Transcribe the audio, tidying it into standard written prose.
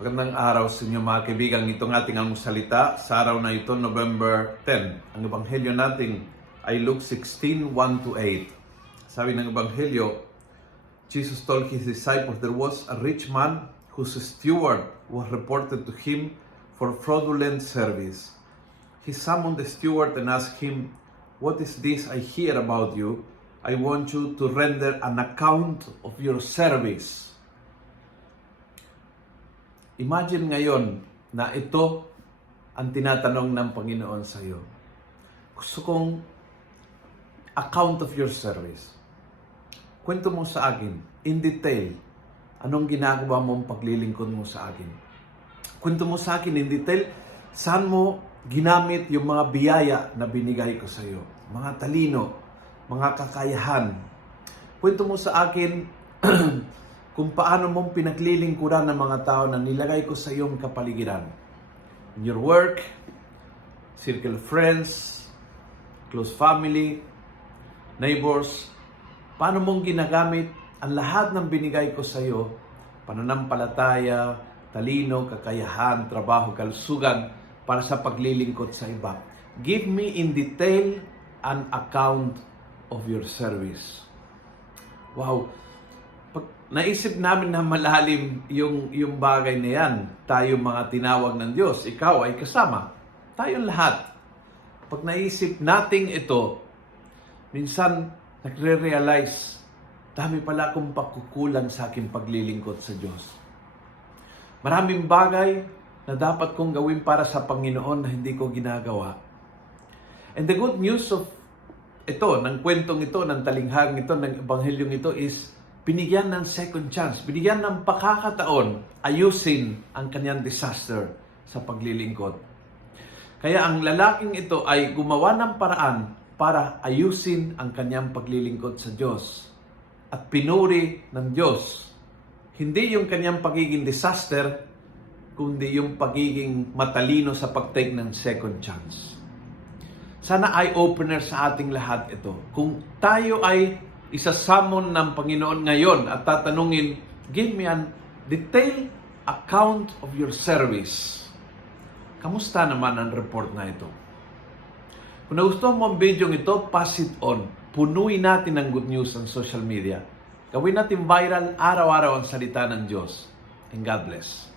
Magandang araw sa inyo mga kaibigan. Itong ating almusalita sa araw na ito, November 10. Ang ebanghelyo natin ay Luke 16:1-8. Sabi ng ebanghelyo, Jesus told his disciples there was a rich man whose steward was reported to him for fraudulent service. He summoned the steward and asked him, "What is this I hear about you? I want you to render an account of your service." Imagine ngayon na ito ang tinatanong ng Panginoon sa iyo. Gusto kong account of your service. Kwento mo sa akin, in detail, anong ginagawa mong paglilingkod mo sa akin. Kwento mo sa akin, in detail, saan mo ginamit yung mga biyaya na binigay ko sa iyo. Mga talino, mga kakayahan. Kwento mo sa akin, kung paano mong pinaglilingkuran ng mga tao na nilagay ko sa iyong kapaligiran. In your work, circle of friends, close family, neighbors, paano mong ginagamit ang lahat ng binigay ko sa iyo, pananampalataya, talino, kakayahan, trabaho, kalusugan, para sa paglilingkod sa iba. Give me in detail an account of your service. Wow! Naisip namin na malalim yung bagay na yan. Tayo mga tinawag ng Diyos, ikaw ay kasama. Tayong lahat. Pag naisip nating ito, minsan nagre-realize, dami pala akong pagkukulang sa aking paglilingkod sa Diyos. Maraming bagay na dapat kong gawin para sa Panginoon na hindi ko ginagawa. And the good news of ito, ng kwentong ito, ng talinghang ito, ng ebanghelyong ito is, binigyan ng second chance, binigyan ng pakakataon, ayusin ang kanyang disaster sa paglilingkod. Kaya ang lalaking ito ay gumawa ng paraan para ayusin ang kanyang paglilingkod sa Diyos. At pinuri ng Diyos, hindi yung kanyang pagiging disaster, kundi yung pagiging matalino sa pag-take ng second chance. Sana eye-opener sa ating lahat ito. Kung tayo ay isasamon ng Panginoon ngayon at tatanungin, give me a detailed account of your service. Kamusta naman ang report na ito? Kung nagustuhan mo ang video ito, pass it on. Punuin natin ng good news ang social media. Gawin natin viral araw-araw ang salita ng Diyos. And God bless.